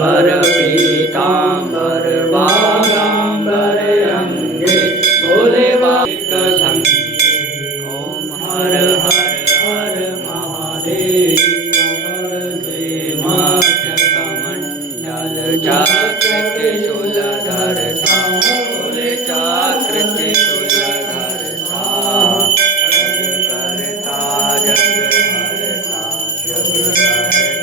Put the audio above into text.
बर पीतांबर बागांबर अंगे भोले बाबा संगे। ओम हर हर हर महादेव हर देव मध्यकमंडल जागृति शूलधरता भोले जागृति शूलधरता जग करता जग हरता जग करता